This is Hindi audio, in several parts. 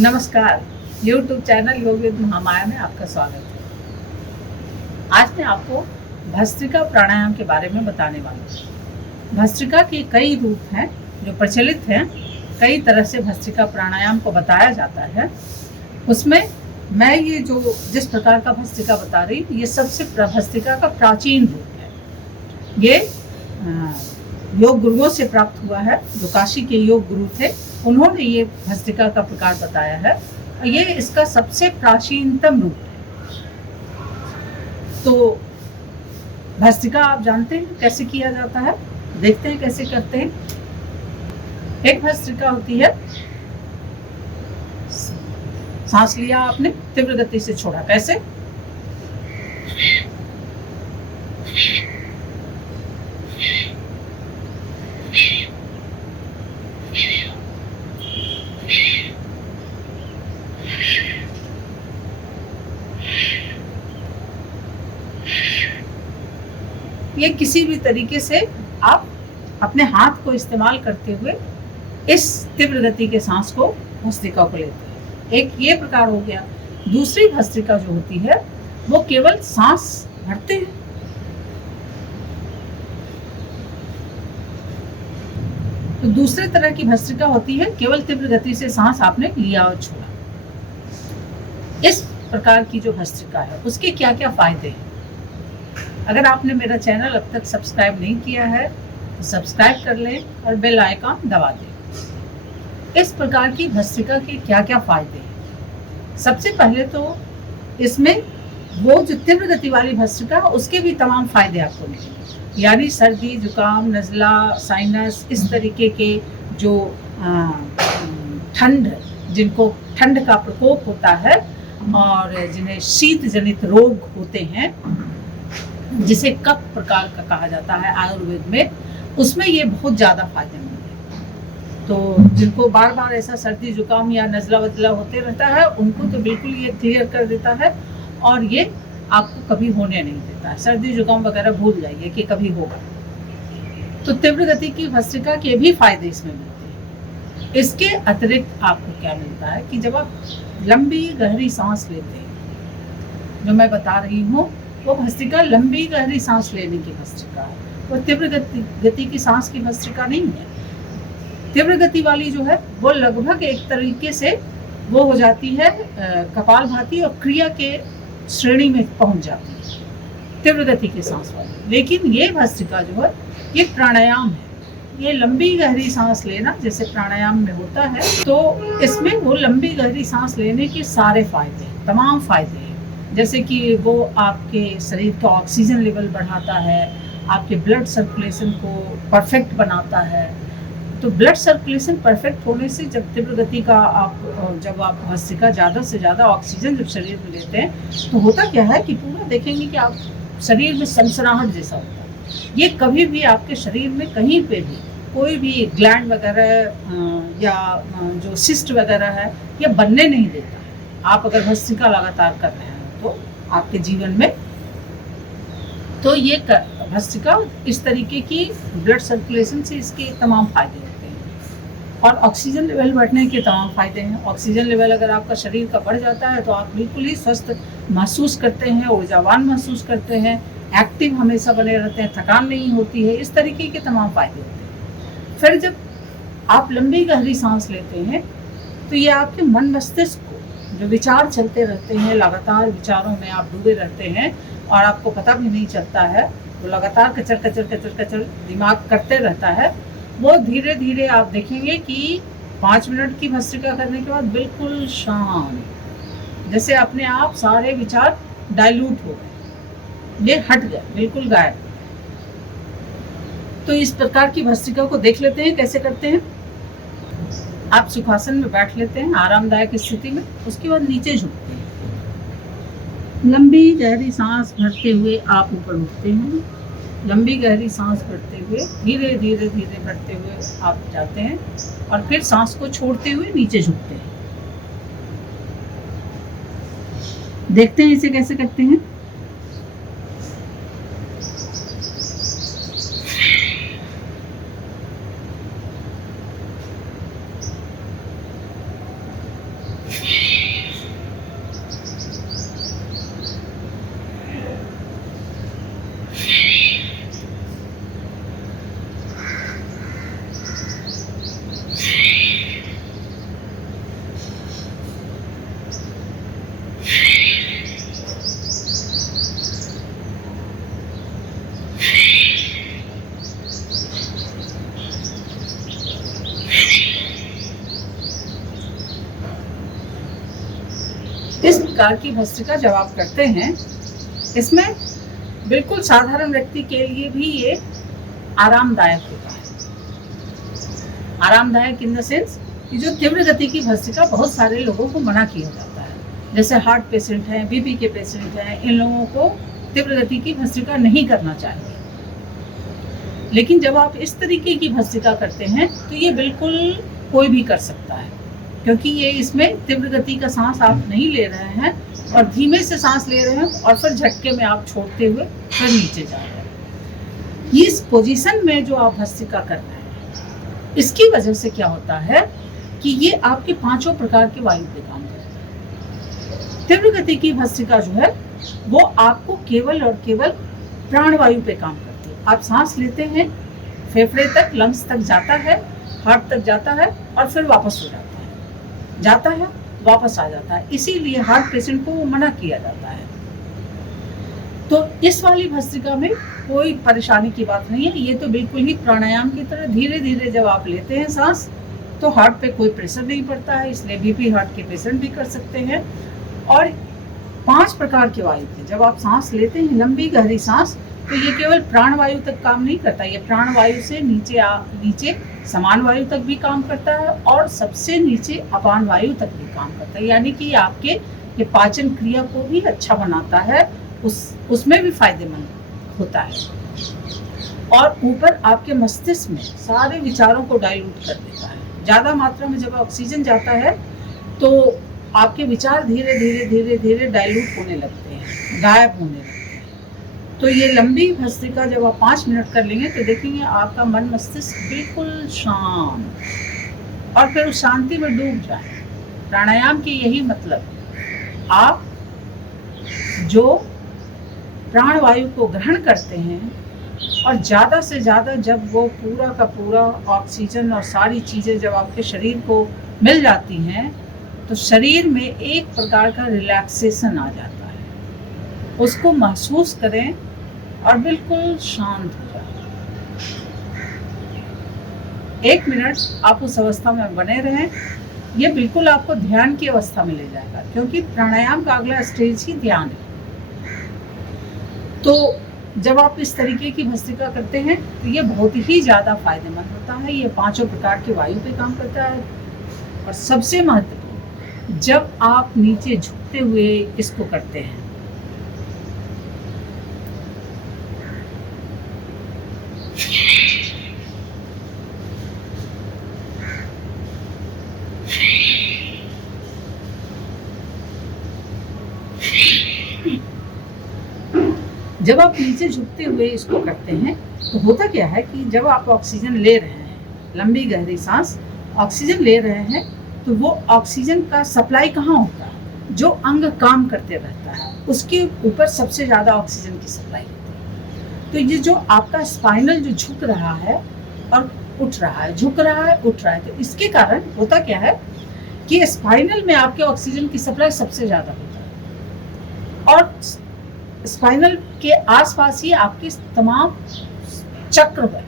नमस्कार। YouTube चैनल योग विद महामाया में आपका स्वागत है। आज मैं आपको भस्त्रिका प्राणायाम के बारे में बताने वाली हूँ। भस्त्रिका के कई रूप हैं जो प्रचलित हैं। कई तरह से भस्त्रिका प्राणायाम को बताया जाता है। उसमें मैं ये जो जिस प्रकार का भस्त्रिका बता रही हूँ, ये सबसे भस्त्रिका का प्राचीन रूप है। ये योग गुरुओं से प्राप्त हुआ है। जो काशी के योग गुरु थे, उन्होंने ये भस्त्रिका का प्रकार बताया है और ये इसका सबसे प्राचीनतम रूप है। तो भस्त्रिका आप जानते हैं कैसे किया जाता है, देखते हैं कैसे करते हैं। एक भस्त्रिका होती है, सांस लिया आपने, तीव्र गति से छोड़ा। कैसे? ये किसी भी तरीके से आप अपने हाथ को इस्तेमाल करते हुए इस तीव्र गति के सांस को भस्त्रिका को लेते हैं। एक ये प्रकार हो गया। दूसरी भस्त्रिका जो होती है वो केवल सांस भरते हैं। तो दूसरे तरह की भस्त्रिका होती है, केवल तीव्र गति से सांस आपने लिया और छोड़ा। इस प्रकार की जो भस्त्रिका है उसके क्या क्या फायदे हैं। अगर आपने मेरा चैनल अब तक सब्सक्राइब नहीं किया है तो सब्सक्राइब कर लें और बेल आइकन दबा दें। इस प्रकार की भस्त्रिका के क्या क्या फायदे हैं। सबसे पहले तो इसमें वो जो तीव्र गति वाली भस्त्रिका उसके भी तमाम फायदे आपको मिलेंगे। यानी सर्दी, जुकाम, नज़ला, साइनस, इस तरीके के जो ठंड, जिनको ठंड का प्रकोप होता है और जिन्हें शीत जनित रोग होते हैं, जिसे कफ प्रकार का कहा जाता है आयुर्वेद में, उसमें ये बहुत ज़्यादा फायदेमंद है। तो जिनको बार बार ऐसा सर्दी, जुकाम या नज़ला वज़ला होते रहता है, उनको तो बिल्कुल ये क्लियर कर देता है और ये आपको कभी होने नहीं देता है। सर्दी जुकाम वगैरह भूल जाइए कि कभी होगा। तो तीव्र गति की भस्त्रिका के भी फायदे इसमें मिलते हैं। इसके अतिरिक्त आपको क्या मिलता है कि जब आप लंबी गहरी सांस लेते हैं, जो मैं बता रही हूँ, वो भस्त्रिका लंबी गहरी सांस लेने की भस्त्रिका है। वो तीव्र गति की सांस की भस्त्रिका नहीं है। तीव्र गति वाली जो है वो लगभग एक तरीके से वो हो जाती है कपालभाति और क्रिया के श्रेणी में पहुंच जाती है तीव्र गति की सांस वाली। लेकिन ये भस्त्रिका जो है ये प्राणायाम है। ये लंबी गहरी सांस लेना जैसे प्राणायाम में होता है, तो इसमें वो लंबी गहरी सांस लेने के सारे फायदे, तमाम फायदे हैं। जैसे कि वो आपके शरीर का ऑक्सीजन लेवल बढ़ाता है, आपके ब्लड सर्कुलेशन को परफेक्ट बनाता है। तो ब्लड सर्कुलेशन परफेक्ट होने से जब तीव्र गति का जब आप भस्त्रिका ज़्यादा से ज़्यादा ऑक्सीजन जब शरीर में लेते हैं, तो होता क्या है कि पूरा देखेंगे कि आप शरीर में सनसनाहट जैसा होता है। ये कभी भी आपके शरीर में कहीं पे भी कोई भी ग्लैंड वगैरह या जो सिस्ट वगैरह है, ये बनने नहीं देता है। आप अगर भस्त्रिका लगातार कर रहे हैं तो आपके जीवन में, तो ये भस्त्रिका इस तरीके की ब्लड सर्कुलेशन से इसके तमाम फायदे होते हैं। और ऑक्सीजन लेवल बढ़ने के तमाम फायदे हैं। ऑक्सीजन लेवल अगर आपका शरीर का बढ़ जाता है तो आप बिल्कुल ही स्वस्थ महसूस करते हैं, ऊर्जावान महसूस करते हैं, एक्टिव हमेशा बने रहते हैं, थकान नहीं होती है। इस तरीके के तमाम फायदे होते हैं। फिर जब आप लंबी गहरी सांस लेते हैं तो ये आपके मन मस्तिष्क को, जो विचार चलते रहते हैं, लगातार विचारों में आप डूबे रहते हैं और आपको पता भी नहीं चलता है, वो लगातार कचर कचर कचर कचर दिमाग करते रहता है, वो धीरे धीरे आप देखेंगे कि 5 मिनट की भस्त्रिका करने के बाद बिल्कुल शांत, जैसे अपने आप सारे विचार डाइल्यूट हो गए, ये हट गए, बिल्कुल गायब। तो इस प्रकार की भस्त्रिका को देख लेते हैं कैसे करते हैं। आप सुखासन में बैठ लेते हैं आरामदायक स्थिति में। उसके बाद नीचे झुकते हैं। लंबी गहरी सांस भरते हुए आप ऊपर उठते हैं। लंबी गहरी सांस भरते हुए धीरे धीरे धीरे भरते हुए आप जाते हैं और फिर सांस को छोड़ते हुए नीचे झुकते हैं। देखते हैं इसे कैसे करते हैं। इस प्रकार की भस्त्रिका जब आप करते हैं, इसमें बिल्कुल साधारण व्यक्ति के लिए भी ये आरामदायक होता है। आरामदायक इन द सेंस कि जो तीव्र गति की भस्त्रिका बहुत सारे लोगों को मना किया जाता है, जैसे हार्ट पेशेंट हैं, बीपी के पेशेंट हैं, इन लोगों को तीव्र गति की भस्त्रिका नहीं करना चाहिए। लेकिन जब आप इस तरीके की भस्त्रिका करते हैं तो ये बिल्कुल कोई भी कर सकता है, क्योंकि ये इसमें तीव्र गति का सांस आप नहीं ले रहे हैं और धीमे से सांस ले रहे हैं और फिर झटके में आप छोड़ते हुए फिर नीचे जा रहे हैं। इस पोजीशन में जो आप भस्त्रिका कर रहे हैं, इसकी वजह से क्या होता है कि ये आपके 5 प्रकार के वायु पे काम करता है। तीव्र गति की भस्त्रिका जो है वो आपको केवल और केवल प्राणवायु पे काम करती है। आप सांस लेते हैं, फेफड़े तक, लंग्स तक जाता है, हार्ट तक जाता है और फिर वापस हो जाता है, वापस आ जाता है। इसीलिए हार्ट पेशेंट को वो मना किया जाता है। तो इस वाली भस्त्रिका में कोई परेशानी की बात नहीं है। ये तो बिल्कुल ही प्राणायाम की तरह धीरे धीरे जब आप लेते हैं सांस, तो हार्ट पे कोई प्रेशर नहीं पड़ता है, इसलिए बीपी हार्ट के पेशेंट भी कर सकते हैं। और 5 प्रकार के वायु थे, जब आप सांस लेते हैं लंबी गहरी सांस, तो ये केवल प्राणवायु तक काम नहीं करता, ये प्राणवायु से नीचे समान वायु तक भी काम करता है और सबसे नीचे अपान वायु तक भी काम करता है। यानी कि आपके ये पाचन क्रिया को भी अच्छा बनाता है, उसमें भी फायदेमंद होता है। और ऊपर आपके मस्तिष्क में सारे विचारों को डाइल्यूट कर देता है। ज़्यादा मात्रा में जब ऑक्सीजन जाता है तो आपके विचार धीरे धीरे धीरे धीरे डाइल्यूट होने लगते हैं, गायब होने लगते हैं। तो ये लंबी भस्त्रिका जब आप 5 मिनट कर लेंगे तो देखेंगे आपका मन मस्तिष्क बिल्कुल शांत और फिर उस शांति में डूब जाए। प्राणायाम की यही मतलब, आप जो प्राणवायु को ग्रहण करते हैं और ज़्यादा से ज़्यादा जब वो पूरा का पूरा ऑक्सीजन और सारी चीज़ें जब आपके शरीर को मिल जाती हैं, तो शरीर में एक प्रकार का रिलैक्सेशन आ जाता है। उसको महसूस करें और बिल्कुल शांत हो जाए। 1 मिनट आप उस अवस्था में बने रहें। ये बिल्कुल आपको ध्यान की अवस्था में ले जाएगा, क्योंकि प्राणायाम का अगला स्टेज ही ध्यान है। तो जब आप इस तरीके की भस्त्रिका करते हैं तो ये बहुत ही ज़्यादा फायदेमंद होता है। ये 5 प्रकार के वायु पे काम करता है। और सबसे महत्वपूर्ण, जब आप नीचे झुकते हुए इसको करते हैं, जब आप नीचे झुकते हुए इसको करते हैं तो होता क्या है कि जब आप ऑक्सीजन ले रहे हैं, लंबी गहरी सांस ऑक्सीजन ले रहे हैं, तो वो ऑक्सीजन का सप्लाई कहाँ होता है? जो अंग काम करते रहता है उसके ऊपर सबसे ज़्यादा ऑक्सीजन की सप्लाई होती है। तो ये जो आपका स्पाइनल जो झुक रहा है और उठ रहा है, झुक रहा है, उठ रहा है, तो इसके कारण होता क्या है कि स्पाइनल में आपके ऑक्सीजन की सप्लाई सबसे ज़्यादा होता है। और स्पाइनल के आसपास ही आपके तमाम चक्र है।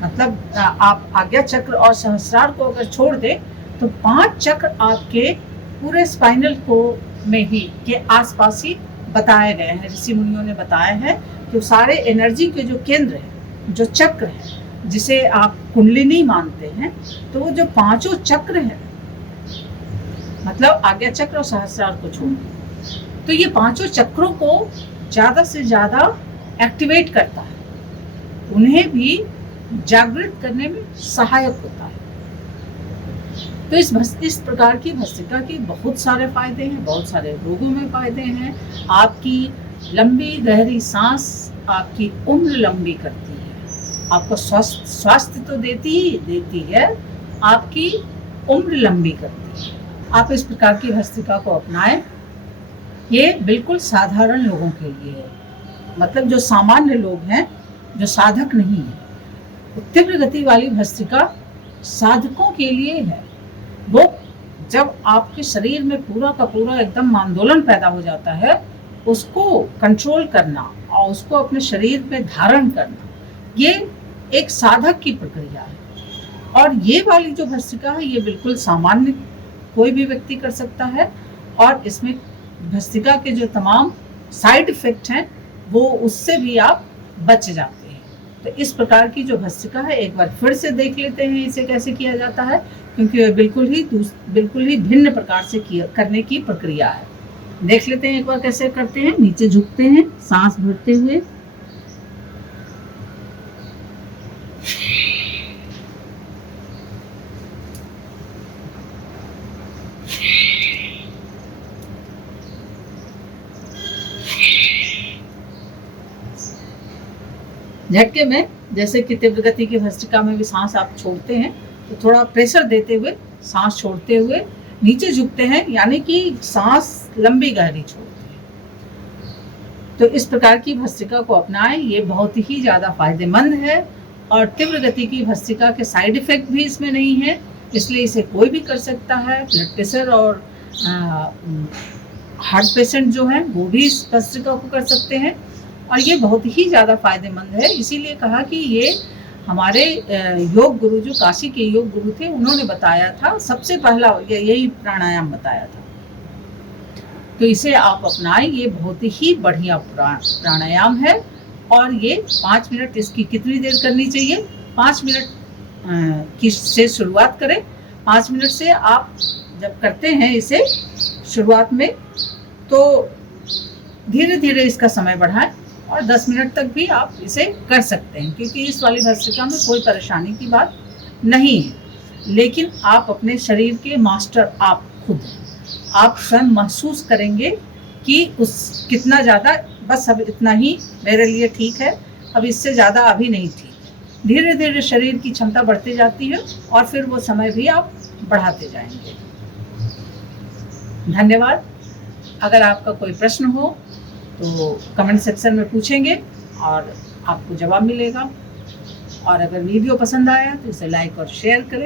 मतलब आप आज्ञा चक्र और सहस्रार को अगर छोड़ दें तो 5 चक्र आपके पूरे स्पाइनल को में ही के आसपास ही बताए गए हैं। ऋषि मुनियों ने बताया है कि सारे एनर्जी के जो केंद्र हैं, जो चक्र हैं, जिसे आप कुंडलिनी मानते हैं, तो वो जो 5 चक्र हैं, मतलब आज्ञा चक्र और सहस्रार को छोड़, तो ये 5 चक्रों को ज़्यादा से ज़्यादा एक्टिवेट करता है, उन्हें भी जागृत करने में सहायक होता है। तो इस प्रकार की भस्त्रिका के बहुत सारे फायदे हैं, बहुत सारे रोगों में फायदे हैं। आपकी लंबी गहरी सांस आपकी उम्र लंबी करती है, आपको स्वास्थ्य तो देती है, आपकी उम्र लंबी करती है। आप इस प्रकार की भस्त्रिका को अपनाएं। ये बिल्कुल साधारण लोगों के लिए है, मतलब जो सामान्य लोग हैं, जो साधक नहीं है। तीव्र गति वाली भस्त्रिका साधकों के लिए है। वो जब आपके शरीर में पूरा का पूरा एकदम आंदोलन पैदा हो जाता है, उसको कंट्रोल करना और उसको अपने शरीर में धारण करना, ये एक साधक की प्रक्रिया है। और ये वाली जो भस्त्रिका है, ये बिल्कुल सामान्य कोई भी व्यक्ति कर सकता है और इसमें भस्त्रिका के जो तमाम साइड इफ़ेक्ट हैं वो उससे भी आप बच जाते हैं। तो इस प्रकार की जो भस्त्रिका है एक बार फिर से देख लेते हैं इसे कैसे किया जाता है, क्योंकि ये बिल्कुल ही भिन्न प्रकार से करने की प्रक्रिया है। देख लेते हैं एक बार कैसे करते हैं। नीचे झुकते हैं सांस भरते हुए, झटके में जैसे कि तीव्र गति की भस्त्रिका में भी सांस आप छोड़ते हैं तो थोड़ा प्रेशर देते हुए सांस छोड़ते हुए नीचे झुकते हैं, यानी कि सांस लंबी गहरी छोड़ते हैं। तो इस प्रकार की भस्त्रिका को अपनाएं, ये बहुत ही ज़्यादा फायदेमंद है और तीव्र गति की भस्त्रिका के साइड इफ़ेक्ट भी इसमें नहीं है, इसलिए इसे कोई भी कर सकता है। ब्लड प्रेशर और हार्ट पेशेंट जो हैं वो भी इस भस्त्रिका को कर सकते हैं और ये बहुत ही ज़्यादा फायदेमंद है। इसीलिए कहा कि ये हमारे योग गुरु जो काशी के योग गुरु थे उन्होंने बताया था, सबसे पहला यही प्राणायाम बताया था। तो इसे आप अपनाएं, ये बहुत ही बढ़िया प्राणायाम है और ये 5 मिनट इसकी कितनी देर करनी चाहिए, 5 मिनट की से शुरुआत करें। 5 मिनट से आप जब करते हैं इसे शुरुआत में तो धीरे धीरे इसका समय बढ़ाएं और 10 मिनट तक भी आप इसे कर सकते हैं, क्योंकि इस वाली भस्त्रिका में कोई परेशानी की बात नहीं है। लेकिन आप अपने शरीर के मास्टर आप खुद हैं, आप स्वयं महसूस करेंगे कि उस कितना ज़्यादा, बस अब इतना ही मेरे लिए ठीक है, अब इससे ज़्यादा अभी नहीं ठीक। धीरे धीरे शरीर की क्षमता बढ़ती जाती है और फिर वो समय भी आप बढ़ाते जाएंगे। धन्यवाद। अगर आपका कोई प्रश्न हो तो कमेंट सेक्शन में पूछेंगे और आपको जवाब मिलेगा। और अगर वीडियो पसंद आया तो इसे लाइक और शेयर करें।